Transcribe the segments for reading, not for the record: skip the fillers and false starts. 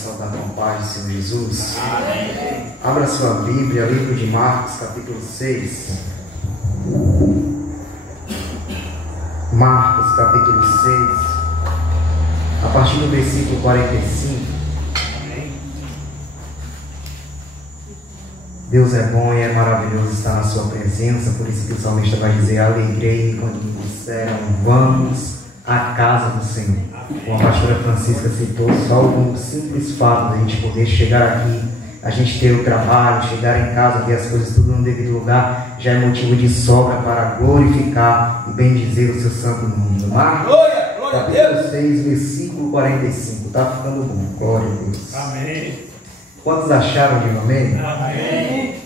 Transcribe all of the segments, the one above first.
saudar com a paz do Senhor Jesus. Amém. Abra sua Bíblia, livro de Marcos, capítulo 6. Marcos, capítulo 6, a partir do versículo 45. Deus é bom e é maravilhoso estar na sua presença, por isso que o salmista vai dizer: alegrei quando me disseram, vamos à casa do Senhor. Como a pastora Francisca citou, só alguns simples fatos da gente poder chegar aqui, a gente ter o trabalho, chegar em casa, ver as coisas tudo no devido lugar, já é motivo de sobra para glorificar e bendizer o seu santo nome. Marcos, capítulo 6, versículo 45. Está ficando bom, glória a Deus. Amém. Quantos acharam de amém? Amém.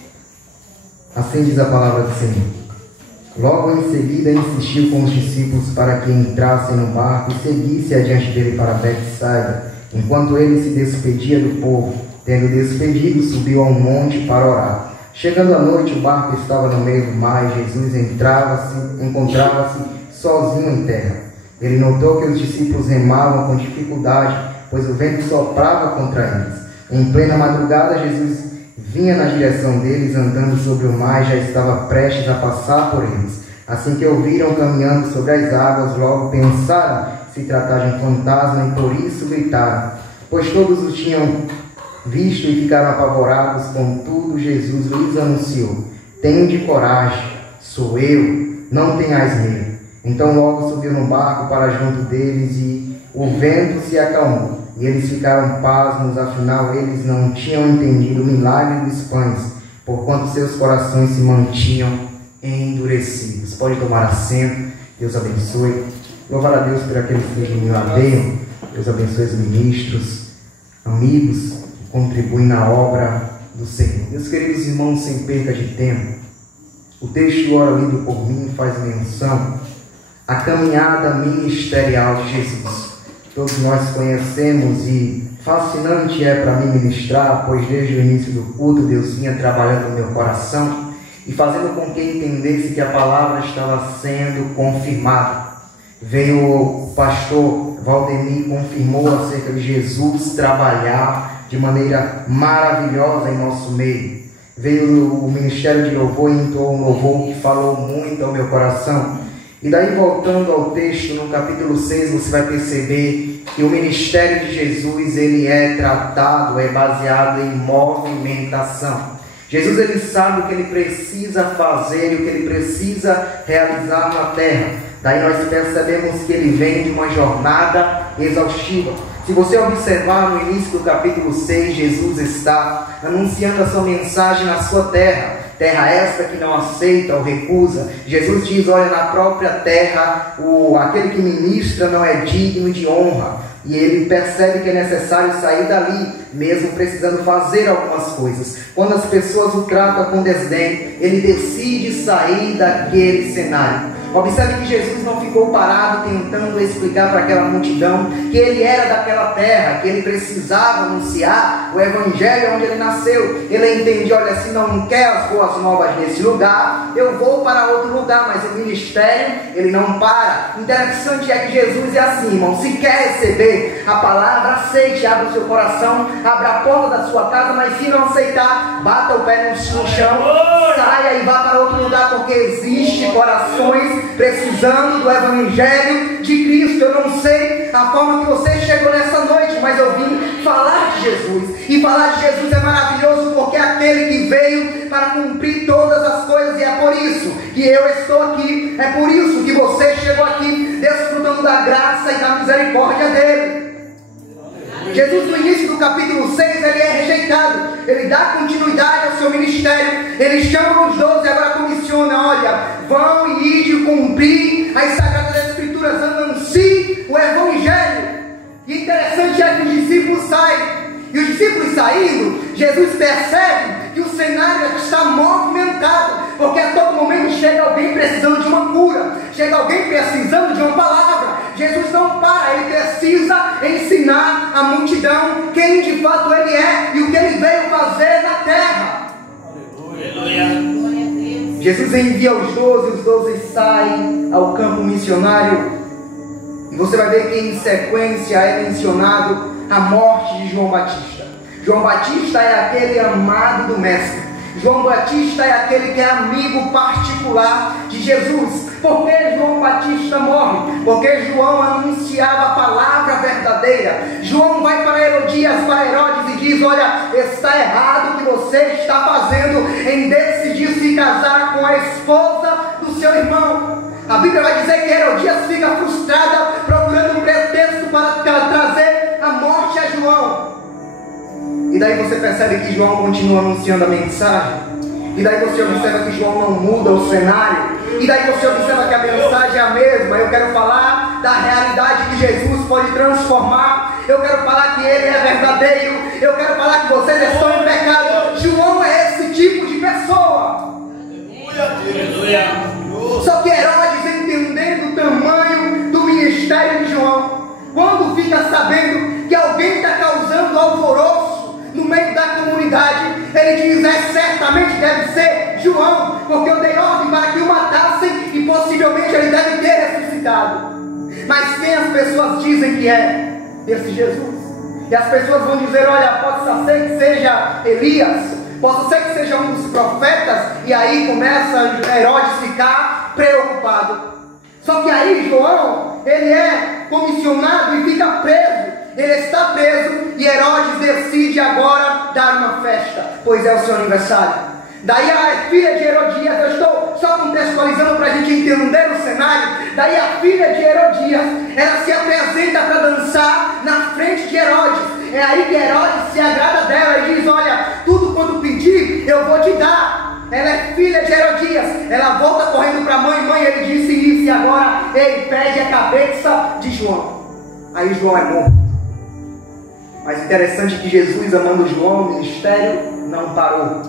Assim diz a palavra do Senhor. Logo em seguida insistiu com os discípulos para que entrassem no barco e seguisse adiante dele para Betsaida. Enquanto ele se despedia do povo, tendo despedido, subiu a um monte para orar. Chegando à noite, o barco estava no meio do mar e Jesus encontrava-se sozinho em terra. Ele notou que os discípulos remavam com dificuldade, pois o vento soprava contra eles. Em plena madrugada, Jesus vinha na direção deles, andando sobre o mar, e já estava prestes a passar por eles. Assim que o viram caminhando sobre as águas, logo pensaram se tratar de um fantasma, e por isso gritaram, pois todos o tinham visto e ficaram apavorados. Contudo, Jesus lhes anunciou: tende coragem, sou eu, não tenhais medo. Então logo subiu no barco para junto deles, e o vento se acalmou. E eles ficaram pasmos, afinal eles não tinham entendido o milagre dos pães, porquanto seus corações se mantinham endurecidos. Pode tomar assento, Deus abençoe. Louvar a Deus por aqueles que me ladeiam. Deus abençoe os ministros, amigos que contribuem na obra do Senhor. Meus queridos irmãos, sem perca de tempo, o texto ora lido por mim faz menção à caminhada ministerial de Jesus. Todos nós conhecemos, e fascinante é para mim ministrar, pois desde o início do culto Deus vinha trabalhando no meu coração e fazendo com que entendesse que a palavra estava sendo confirmada. Veio o pastor Valdemir e confirmou acerca de Jesus trabalhar de maneira maravilhosa em nosso meio. Veio o ministério de louvor e entoou um louvor que falou muito ao meu coração. E daí, voltando ao texto, no capítulo 6, você vai perceber que o ministério de Jesus, ele é tratado, é baseado em movimentação. Jesus, ele sabe o que ele precisa fazer e o que ele precisa realizar na terra. Daí nós percebemos que ele vem de uma jornada exaustiva. Se você observar no início do capítulo 6, Jesus está anunciando a sua mensagem na sua terra. Terra esta que não aceita ou recusa. Jesus diz, olha, na própria terra, aquele que ministra não é digno de honra. E ele percebe que é necessário sair dali, mesmo precisando fazer algumas coisas. Quando as pessoas o tratam com desdém, ele decide sair daquele cenário. Observe que Jesus não ficou parado tentando explicar para aquela multidão que ele era daquela terra, que ele precisava anunciar o evangelho onde ele nasceu. Ele entende, olha, se não quer as boas novas nesse lugar, eu vou para outro lugar, mas o ministério, ele não para. Interessante é que Jesus é assim, irmão, se quer receber a palavra, aceite, abra o seu coração, abra a porta da sua casa, mas se não aceitar, bata o pé no chão, saia e vá para outro lugar, porque existe corações precisando do evangelho de Cristo. Eu não sei a forma que você chegou nessa noite, mas eu vim falar de Jesus. E falar de Jesus é maravilhoso, porque é aquele que veio para cumprir todas as coisas, e é por isso que eu estou aqui, é por isso que você chegou aqui, desfrutando da graça e da misericórdia dele. Jesus, no início do capítulo 6, ele é rejeitado. Ele dá continuidade ao seu ministério. Ele chama os 12 e agora comissiona: olha, vão e ide cumprir as Sagradas Escrituras, anuncie o Evangelho. E interessante é que os discípulos saem. E os discípulos saindo, Jesus percebe que o cenário está movimentado, porque a todo momento chega alguém precisando de uma cura, chega alguém precisando de uma palavra. Jesus não para, ele precisa ensinar a multidão quem de fato ele é e o que ele veio fazer na terra. Aleluia. Jesus envia os 12 saem ao campo missionário. E você vai ver que em sequência é mencionado a morte de João Batista. João Batista é aquele amado do Mestre. João Batista é aquele que é amigo particular de Jesus. Por que João Batista morre? Porque João anunciava a palavra verdadeira. João vai para Herodias, para Herodes e diz: olha, está errado o que você está fazendo em decidir se casar com a esposa do seu irmão. A Bíblia vai dizer que Herodias fica frustrada, procurando um pretexto para trazer a morte a João. E daí você percebe que João continua anunciando a mensagem. E daí você observa que João não muda o cenário. E daí você observa que a mensagem é a mesma. Eu quero falar da realidade que Jesus pode transformar. Eu quero falar que Ele é verdadeiro. Eu quero falar que vocês estão em pecado. João é esse tipo de pessoa. Só que Herodes, entendendo o tamanho do ministério de João, quando fica sabendo que alguém está causando alvoroço no meio da comunidade, ele diz: certamente deve ser João, porque eu dei ordem para que o matassem e possivelmente ele deve ter ressuscitado. Mas quem as pessoas dizem que é? Esse Jesus. E as pessoas vão dizer: olha, pode ser que seja Elias, pode ser que seja um dos profetas. E aí começa Herodes ficar preocupado. Só que aí João, ele é comissionado e fica preso. Ele está preso e Herodes decide agora dar uma festa, pois é o seu aniversário. Daí a filha de Herodias, eu estou só contextualizando para a gente entender o cenário. Daí a filha de Herodias, ela se apresenta para dançar na frente de Herodes. É aí que Herodes se agrada dela e diz: olha, tudo quanto pedir eu vou te dar. Ela é filha de Herodias. Ela volta correndo para a mãe: mãe, ele disse isso, e agora ele pede a cabeça de João. Aí João é morto. Mas interessante que Jesus, amando João, o ministério não parou.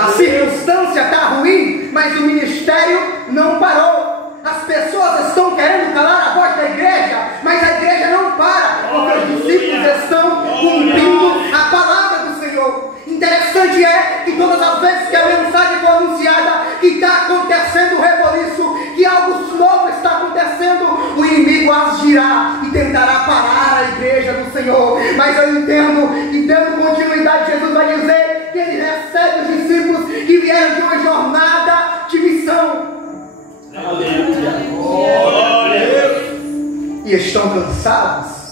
A circunstância está ruim, mas o ministério não parou. As pessoas estão querendo calar a voz da igreja, mas a igreja não para, porque os discípulos estão cumprindo a palavra do Senhor. Interessante é que todas as vezes que a mensagem for anunciada, que está acontecendo o reboliço, que algo novo está acontecendo, o inimigo agirá e tentará parar a igreja do Senhor. Mas eu entendo que, dando continuidade, Jesus vai dizer que ele recebe os discípulos que vieram de uma jornada de missão. E estão cansados.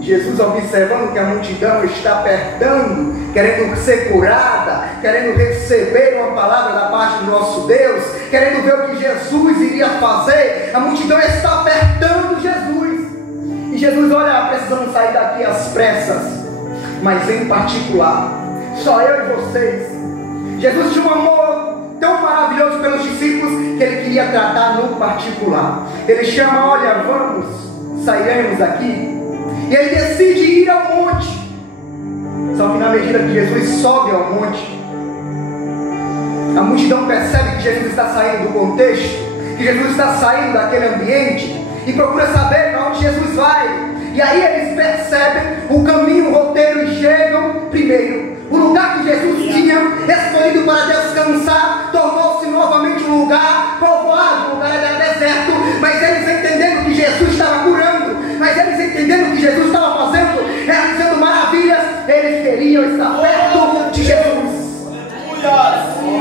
Jesus, observando que a multidão está apertando, querendo ser curada, querendo receber uma palavra da parte do nosso Deus, querendo ver o que Jesus iria fazer, a multidão está apertando Jesus. E Jesus: olha, precisamos sair daqui às pressas, mas em particular, só eu e vocês. Jesus tinha um amor tão maravilhoso pelos discípulos que ele queria tratar no particular. Ele chama: olha, vamos, sairemos daqui. E ele decide ir ao monte. Só que na medida que Jesus sobe ao monte, a multidão percebe que Jesus está saindo do contexto, que Jesus está saindo daquele ambiente, e procura saber para onde Jesus vai. E aí eles percebem o caminho, o roteiro, e chegam primeiro. O lugar que Jesus tinha escolhido para descansar tornou-se novamente um lugar povoado, um lugar deserto. Mas eles, entendendo que Jesus estava curando, mas eles entendendo que Jesus estava fazendo, realizando maravilhas, eles queriam estar perto de Jesus.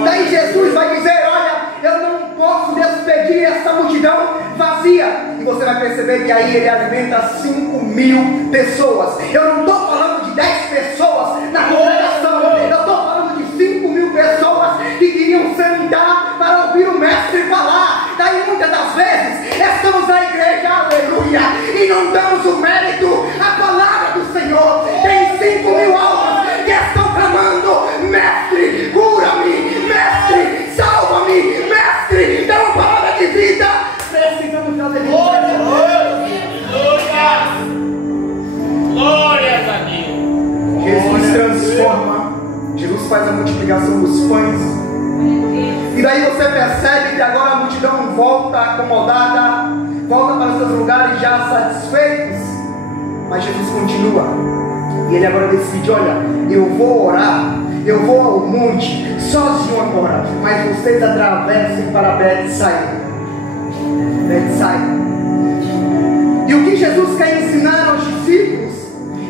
Daí Jesus vai dizer: olha, eu não posso despedir essa multidão vazia. E você vai perceber que aí ele alimenta 5.000 pessoas. Eu não estou falando de 10 pessoas na congregação, eu estou falando de 5.000 pessoas que queriam sentar para ouvir o mestre falar. Daí muitas das vezes estamos na igreja, aleluia, e não damos o mérito à palavra do Senhor. Tem 5.000 almas que estão clamando: mestre, cura-me, mestre, salva-me, mestre, dá uma palavra de vida. Precisamos fazer isso. Glórias a Deus. Jesus transforma, Jesus faz a multiplicação dos pães. E daí você percebe que agora a multidão volta acomodada, volta para os seus lugares já satisfeitos. Mas Jesus continua. E ele agora decide: olha, eu vou orar, eu vou ao monte, sozinho agora, mas vocês atravessem para Betsaida. E o que Jesus quer ensinar aos discípulos,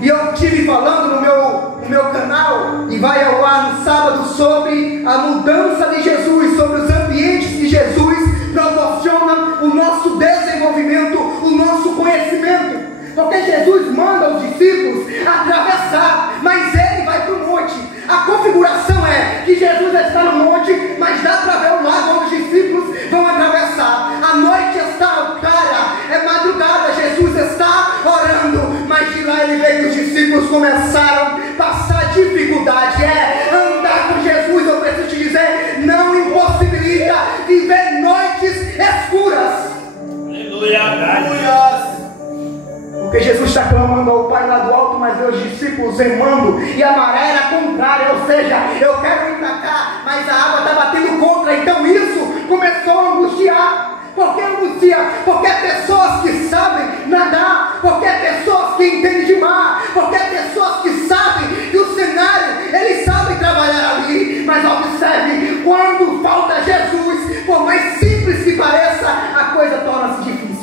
E eu estive falando no meu canal, e vai ao ar no sábado, sobre a mudança de Jesus, sobre os ambientes que Jesus proporciona o nosso desenvolvimento, o nosso conhecimento. Porque Jesus manda os discípulos atravessar, mas ele vai para o monte. A configuração é que Jesus está no monte, mas dá para ver o lago onde os discípulos vão atravessar. A noite está clara, é madrugada, Jesus está orando, mas de lá ele vê que os discípulos começaram a passar dificuldade. Andar com Jesus, eu preciso te dizer, não impossibilita viver noites escuras. Aleluia. Porque Jesus está clamando ao Pai lá do alto, mas vê os discípulos remando, e a maré era contrária, ou seja, eu quero ir para cá, mas a água está batendo contra. Então isso começou a angustiar. Por que angustia? Porque pessoas que sabem nadar, porque pessoas que entendem de mar, porque pessoas que sabem que o cenário, eles sabem trabalhar ali. Mas observe, quando falta Jesus, por mais simples que pareça, a coisa torna-se difícil.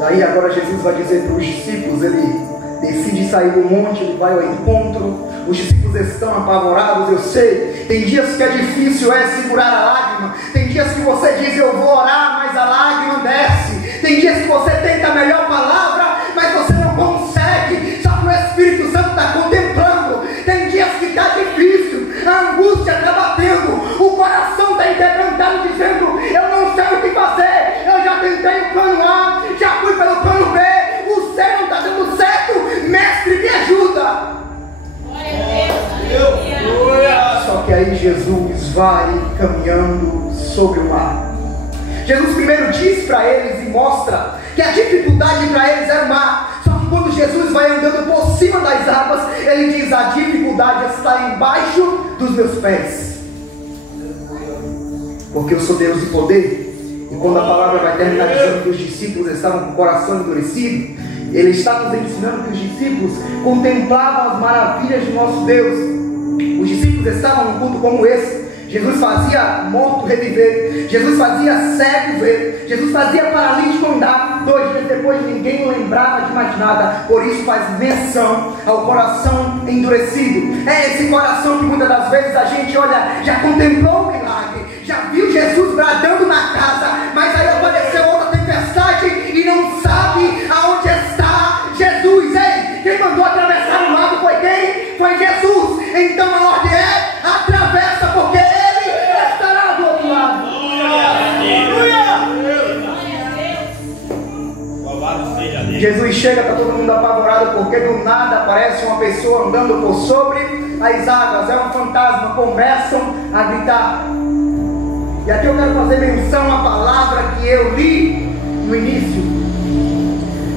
Daí agora Jesus vai dizer para os discípulos, ele decide sair do monte, ele vai ao encontro. Os discípulos estão apavorados, eu sei. Tem dias que é difícil segurar a lágrima. Tem dias que você diz, eu vou orar, mas a lágrima desce. Tem dias que você tenta a melhor palavra, mas você não consegue. Só que o Espírito Santo está contemplando. Tem dias que está difícil, a angústia está batendo, o coração está intercantado, dizendo, eu não sei o que fazer. Eu já tentei o plano A, já fui pelo plano B, o C não está dando certo. Mestre, me ajuda. Só que aí Jesus vai caminhando sobre o mar. Jesus primeiro diz para eles e mostra que a dificuldade para eles era o mar. Só que quando Jesus vai andando por cima das águas, ele diz, a dificuldade está embaixo dos meus pés. Porque eu sou Deus de poder. E quando a palavra vai terminar dizendo que os discípulos estavam com o coração endurecido, ele está nos ensinando que os discípulos contemplavam as maravilhas do nosso Deus. Os discípulos estavam num culto como esse. Jesus fazia morto reviver, Jesus fazia cego ver, Jesus fazia paralítico andar. 2 dias depois ninguém lembrava de mais nada. Por isso faz menção ao coração endurecido. É esse coração que muitas das vezes a gente olha, já contemplou o milagre, já viu Jesus bradando na casa, mas aí apareceu outra tempestade e não sabe aonde está Jesus. Ei, quem mandou atravessar o lago foi quem? Foi Jesus. Então a ordem é, atravessa, porque ele estará do outro lado. Jesus chega, está todo mundo apavorado, porque do nada aparece uma pessoa andando por sobre as águas. É um fantasma. Começam a gritar. E aqui eu quero fazer menção à palavra que eu li no início,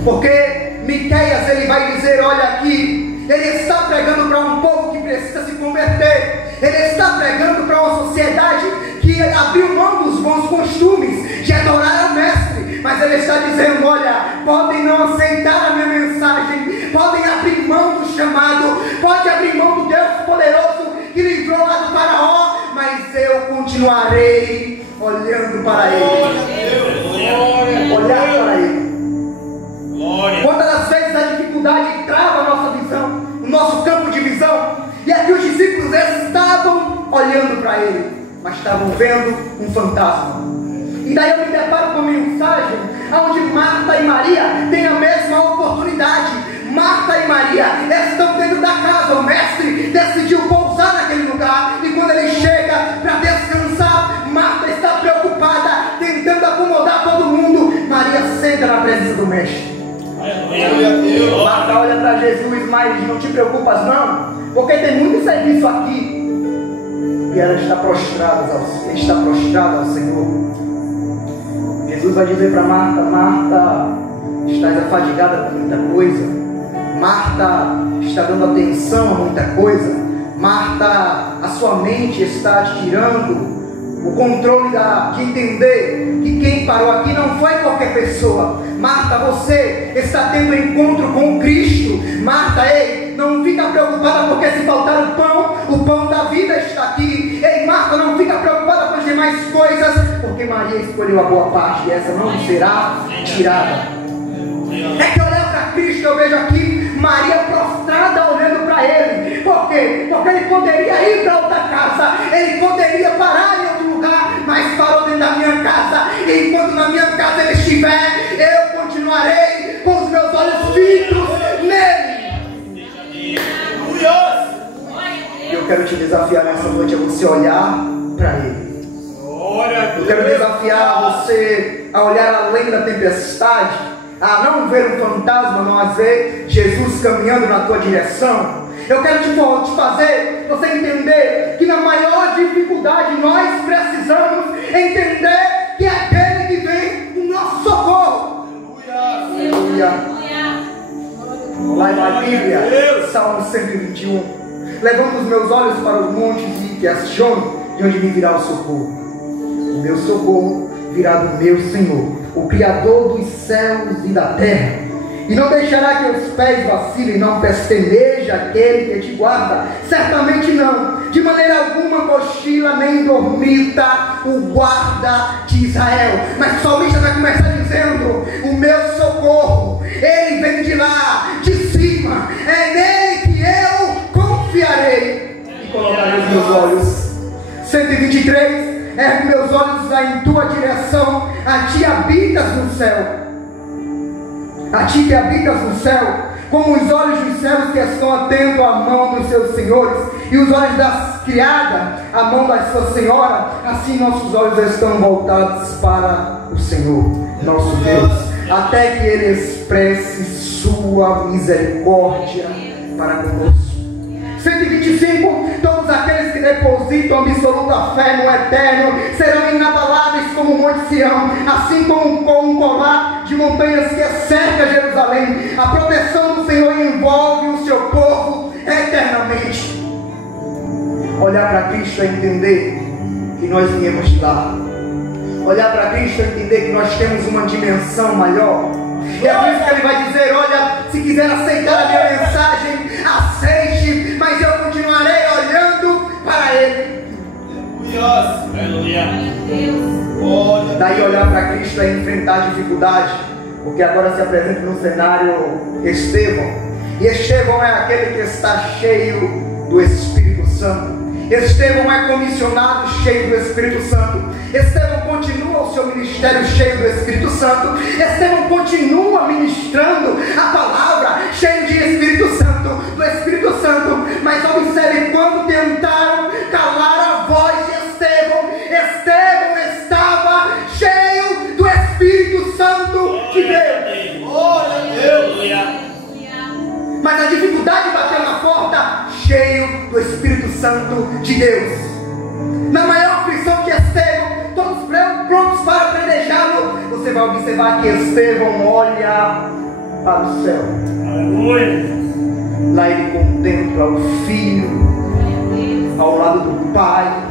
porque Miqueias, ele vai dizer, olha aqui, ele está pregando para um povo que precisa se converter. Ele está pregando para uma sociedade que abriu mão dos bons costumes de adorar ao mestre. Mas ele está dizendo, olha, podem não aceitar a minha mensagem, podem abrir mão do chamado, podem abrir mão do Deus poderoso que livrou lá do Faraó, mas eu continuarei olhando para ele. Olhar para ele. Quantas das vezes a dificuldade trava a nossa visão, o nosso campo de visão. E aqui os discípulos estavam olhando para ele, mas estavam vendo um fantasma. E daí eu me deparo com uma mensagem onde Marta e Maria têm a mesma oportunidade. Marta e Maria estão dentro da casa. O mestre decidiu pousar naquele lugar, e quando ele chega para descansar, Marta está preocupada, tentando acomodar todo mundo. Maria senta na presença do mestre. Marta olha para Jesus, mas não te preocupas não, porque tem muito serviço aqui. E ela está prostrada ao Senhor. Jesus vai dizer para Marta, Marta, estás afadigada com muita coisa. Marta está dando atenção a muita coisa. Marta, a sua mente está tirando o controle de entender que quem parou aqui não foi qualquer pessoa. Marta, você está tendo encontro com Cristo. Marta, ei, não fica preocupada porque se faltar o pão da vida está aqui. Ei, Marta, não fica preocupada com as demais coisas, porque Maria escolheu a boa parte e essa não será tirada. É que olhar para Cristo, eu vejo aqui Maria prostrada olhando para Ele. Por quê? Porque Ele poderia ir para outra casa, Ele poderia parar em outro lugar, mas parou dentro da minha casa. E enquanto na minha casa Ele estiver, eu continuarei com os meus olhos fitos nele. Eu quero te desafiar nessa noite a você olhar para Ele. Eu quero desafiar você a olhar além da tempestade, a não ver um fantasma, mas ver Jesus caminhando na tua direção. Eu quero te fazer você entender que na maior dificuldade nós precisamos entender que é dele que vem o nosso socorro. Aleluia. Lá na Bíblia, Salmo 121. Levanto os meus olhos para os montes e questiono de onde me virá o socorro. O meu socorro virá do meu Senhor, o Criador dos céus e da terra. E não deixará que os pés vacilem, não pesteneja aquele que te guarda. Certamente não, de maneira alguma cochila nem dormita o guarda de Israel. Mas o salmista vai começar dizendo: o meu socorro, ele vem de lá, de cima. É nele que eu confiarei e colocarei os meus olhos. 123. Ergue meus olhos em tua direção, a ti habitas no céu. A ti que habitas no céu, como os olhos dos céus que estão atentos à mão dos seus senhores, e os olhos das criadas à mão da sua senhora, assim nossos olhos estão voltados para o Senhor, nosso Deus, até que Ele expresse sua misericórdia para conosco. 125. Todos aqueles que depositam absoluta fé no Eterno serão inabaláveis como o Monte Sião, assim como com um colar de montanhas que cerca Jerusalém. A proteção do Senhor envolve o seu povo eternamente. Olhar para Cristo é entender que nós viemos de lá. Olhar para Cristo é entender que nós temos uma dimensão maior. E é por isso que Ele vai dizer: olha, se quiser aceitar a minha mensagem, aceite, mas eu continuarei olhando para Ele. Aleluia. Daí olhar para Cristo é enfrentar a dificuldade, porque agora se apresenta no cenário Estevão. E Estevão é aquele que está cheio do Espírito Santo. Estevão é comissionado cheio do Espírito Santo. Estevão continua o seu ministério cheio do Espírito Santo. Estevão continua ministrando a palavra cheio de Espírito Santo, do Espírito Santo. Mas observe, quando tentaram calar a voz de Estevão, Estevão estava cheio do Espírito Santo de Deus. Aleluia. Mas a dificuldade bateu na porta, cheio do Espírito Santo de Deus. Na maior aflição que Estevão, todos prontos para apedrejá-lo, você vai observar que Estevão olha para o céu. Aleluia. Lá ele contempla o Filho ao lado do Pai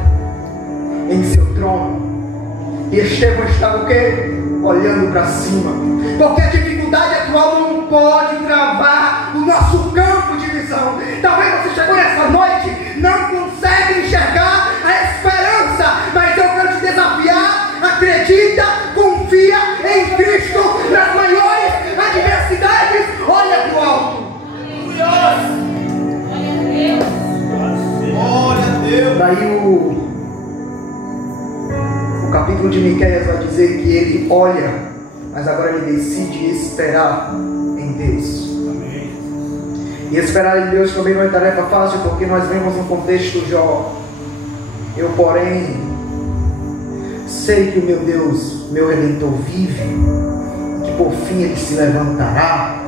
em seu trono. E Estevão estava o quê? Olhando para cima. Porque a dificuldade atual não pode travar o nosso campo de visão. Talvez você chegou nessa noite, não consegue enxergar a esperança, mas eu quero te desafiar. Acredita, confia em Cristo nas maiores adversidades. Olha para o alto. Glória a Deus. Daí o capítulo de Miqueias vai dizer que ele olha, mas agora ele decide esperar em Deus. Amém. E esperar em Deus também não é tarefa fácil, porque nós vemos no contexto Jó. Eu, porém, sei que o meu Deus, meu Redentor vive, que por fim Ele se levantará.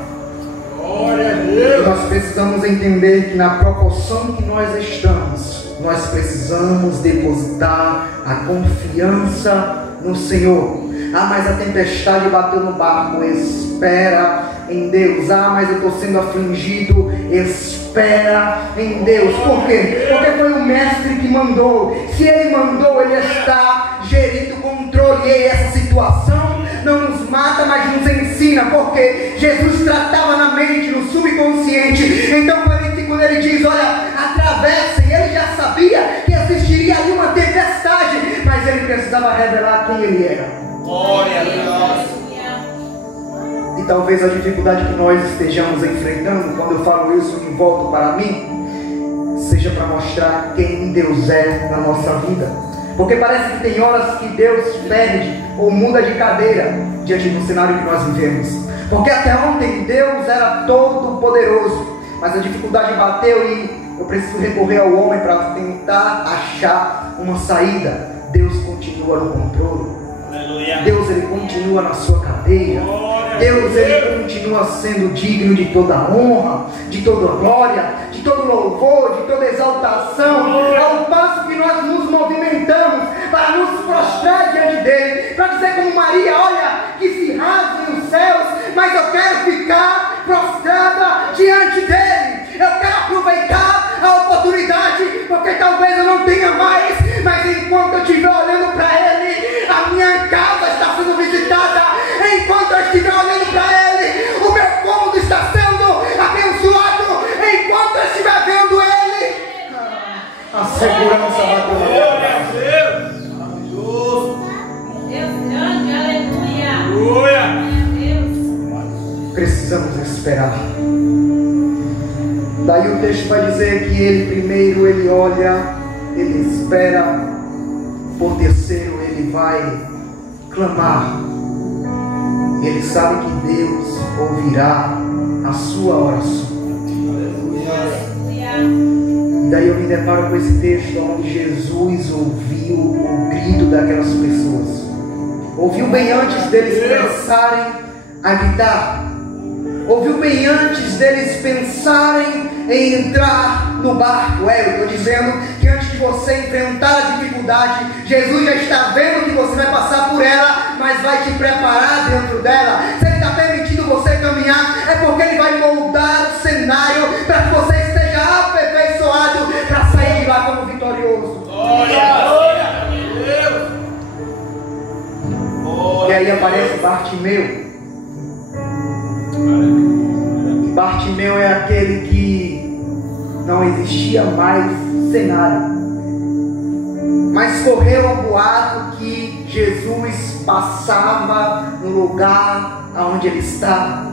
Glória a E Deus. nós precisamos entender que na proporção que nós estamos, nós precisamos depositar a confiança no Senhor. Ah, mas a tempestade bateu no barco. Espera em Deus. Ah, mas eu estou sendo afligido. Espera em Deus. Por quê? Porque foi o Mestre que mandou. Se Ele mandou, Ele está gerindo o controle. E essa situação não nos mata, mas nos ensina. Porque Jesus tratava na mente, no subconsciente. Então quando Ele diz: olha, atravessem, Ele já sabia que existiria ali uma tempestade, mas Ele precisava revelar quem Ele era. Glória a Deus. E talvez a dificuldade que nós estejamos enfrentando, quando eu falo isso, eu me volto para mim, seja para mostrar quem Deus é na nossa vida. Porque parece que tem horas que Deus perde ou muda de cadeira diante do cenário que nós vivemos. Porque até ontem Deus era todo poderoso, mas a dificuldade bateu e eu preciso recorrer ao homem para tentar achar uma saída. Deus continua no controle. Aleluia. Deus, ele continua na sua cadeia. Deus, ele continua sendo digno de toda honra, de toda glória, de todo louvor, de toda exaltação. Ao passo que nós nos movimentamos para nos prostrar diante dele, para dizer como Maria: olha, que se rasguem os céus, mas eu quero ficar prostrada diante dele. Eu quero aproveitar a oportunidade, porque talvez eu não tenha mais, mas enquanto eu estiver olhando para ele, a minha casa está sendo visitada. Enquanto eu estiver olhando para ele, o meu cômodo está sendo abençoado. Enquanto eu estiver vendo ele, a segurança bateu na porta. Deus grande, aleluia. Precisamos esperar. Daí o texto vai dizer que ele primeiro, ele olha, ele espera. Por terceiro, ele vai clamar. Ele sabe que Deus ouvirá a sua oração. E daí eu me deparo com esse texto onde Jesus ouviu o grito daquelas pessoas. Ouviu bem antes deles pensarem a gritar. Ouviu bem antes deles pensarem em entrar no barco. Eu estou dizendo que antes de você enfrentar a dificuldade, Jesus já está vendo que você vai passar por ela, mas vai te preparar dentro dela. Se ele está permitindo você caminhar, é porque ele vai moldar o cenário para que você esteja aperfeiçoado para sair de lá como vitorioso. E aí aparece Bartimeu. Bartimeu é aquele que não existia mais cenário, mas correu o boato que Jesus passava no lugar onde ele estava.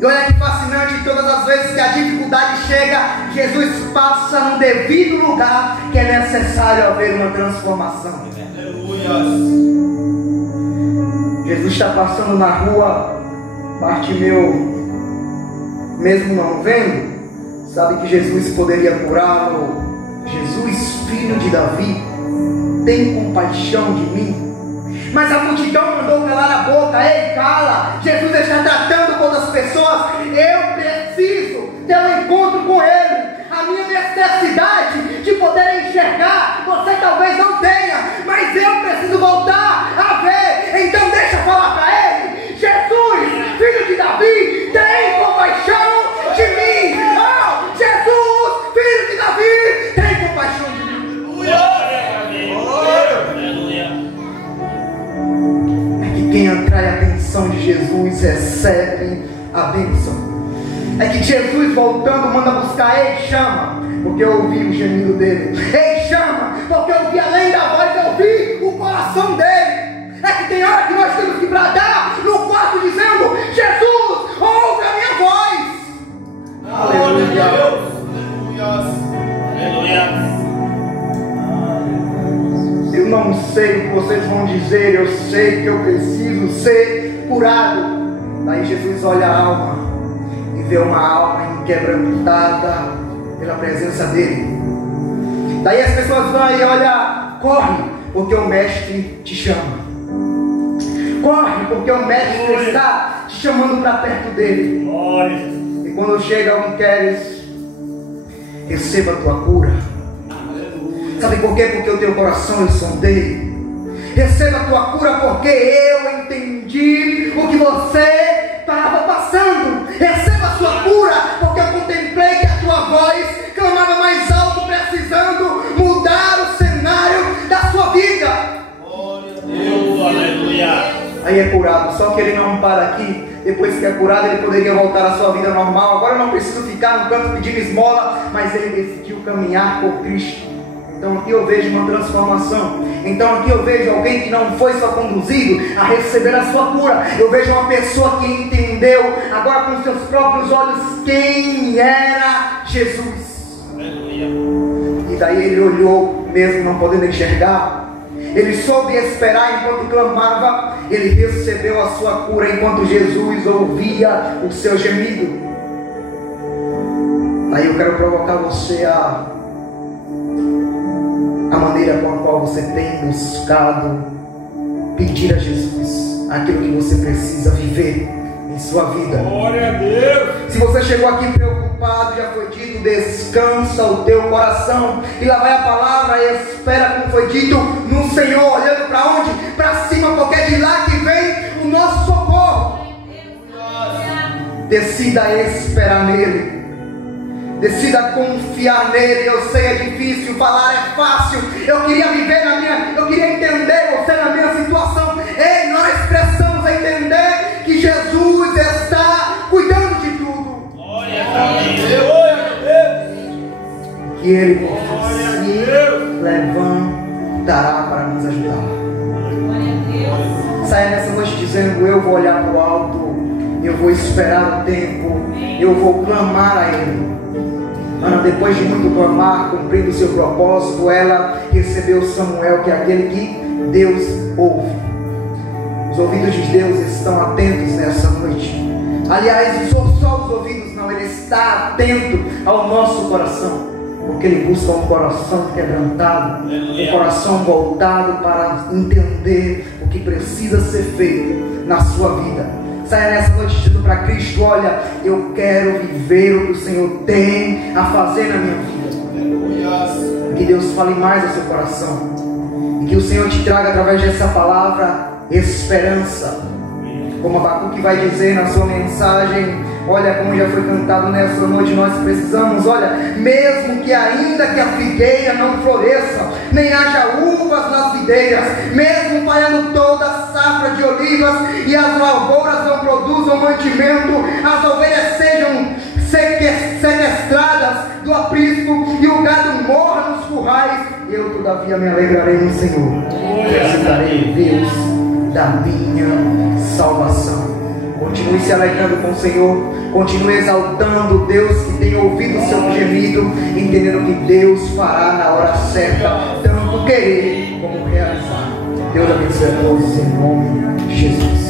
E olha que fascinante, todas as vezes que a dificuldade chega, Jesus passa no devido lugar que é necessário haver uma transformação. Jesus está passando na rua, Bartimeu, mesmo não vendo, sabe que Jesus poderia curá-lo. Jesus, filho de Davi, tem compaixão de mim. Mas a multidão mandou calar a boca. Ei, cala, Jesus está tratando com as pessoas. Eu preciso ter um encontro com ele. A minha necessidade de poder enxergar, você talvez não tenha, mas eu preciso voltar a ver. Então deixa eu falar para ele: Jesus, filho de Davi, tem compaixão de mim. Oh, Jesus, filho de Davi, tem compaixão de mim. É que quem atrai a atenção de Jesus recebe a bênção. É que Jesus voltando manda buscar: ei, chama, porque eu ouvi o gemido dele. Ei, chama, porque eu ouvi além da voz, eu ouvi o coração dele. É que tem hora que nós temos que bradar no quarto dizendo: Jesus, ouve a minha voz. Aleluia. Aleluia. Eu não sei o que vocês vão dizer, eu sei que eu preciso ser curado. Daí Jesus olha a alma e vê uma alma inquebrantada pela presença dele. Daí as pessoas vão e olham: corre, porque o mestre te chama. Corre, porque o mestre está te chamando para perto dele. E quando chega o que queres, receba a tua cura. Sabe por quê? Porque o teu coração eu sondei. Receba a tua cura, porque eu entendi o que você estava passando. Receba a sua cura, porque eu contemplei que a tua voz clamava mais alto, precisando mudar o cenário da sua vida. Glória a Deus, aleluia. Aí é curado, só que ele não para aqui. Depois que é curado, ele poderia voltar à sua vida normal. Agora eu não preciso ficar no canto pedindo esmola, mas ele decidiu caminhar por Cristo. Então aqui eu vejo uma transformação. Então aqui eu vejo alguém que não foi só conduzido a receber a sua cura. Eu vejo uma pessoa que entendeu agora com seus próprios olhos quem era Jesus. Aleluia. E daí ele olhou, mesmo não podendo enxergar. Ele soube esperar enquanto clamava. Ele recebeu a sua cura enquanto Jesus ouvia o seu gemido. Aí eu quero provocar você a maneira com a qual você tem buscado pedir a Jesus aquilo que você precisa viver em sua vida. Glória a Deus. Se você chegou aqui preocupado, já foi dito, descansa o teu coração. E lá vai a palavra, espera, como foi dito, no Senhor, olhando para onde? Para cima, porque é de lá que vem o nosso socorro. Decida esperar nele. Decida confiar nele. Eu sei, é difícil, falar é fácil. Eu queria viver eu queria entender você na minha situação. Ei, nós precisamos entender que Jesus está cuidando de tudo. Glória a Deus. Que ele se levantará para nos ajudar. Saia nessa noite dizendo: eu vou olhar para o alto, eu vou esperar o tempo, eu vou clamar a ele. Ana, depois de muito clamar, cumprindo o seu propósito, ela recebeu Samuel, que é aquele que Deus ouve. Os ouvidos de Deus estão atentos nessa noite. Aliás, não só os ouvidos não, ele está atento ao nosso coração, porque ele busca um coração quebrantado, um coração voltado para entender o que precisa ser feito na sua vida. Saia nessa noite dizendo para Cristo: olha, eu quero viver o que o Senhor tem a fazer na minha vida. Que Deus fale mais ao seu coração, e que o Senhor te traga através dessa palavra esperança. Como Abacuque vai dizer na sua mensagem, olha como já foi cantado nessa noite, nós precisamos, olha, mesmo que ainda que a figueira não floresça, nem haja uvas nas videiras, mesmo falhando toda a safra de olivas e as lavouras não produzam mantimento, as ovelhas sejam sequestradas do aprisco e o gado morra nos currais, eu todavia me alegrarei no Senhor, exultarei em Deus da minha salvação. Continue se alegrando com o Senhor, continue exaltando o Deus que tem ouvido o seu gemido, entendendo que Deus fará na hora certa, tanto querer como realizar. Deus abençoe a todos em nome de Jesus.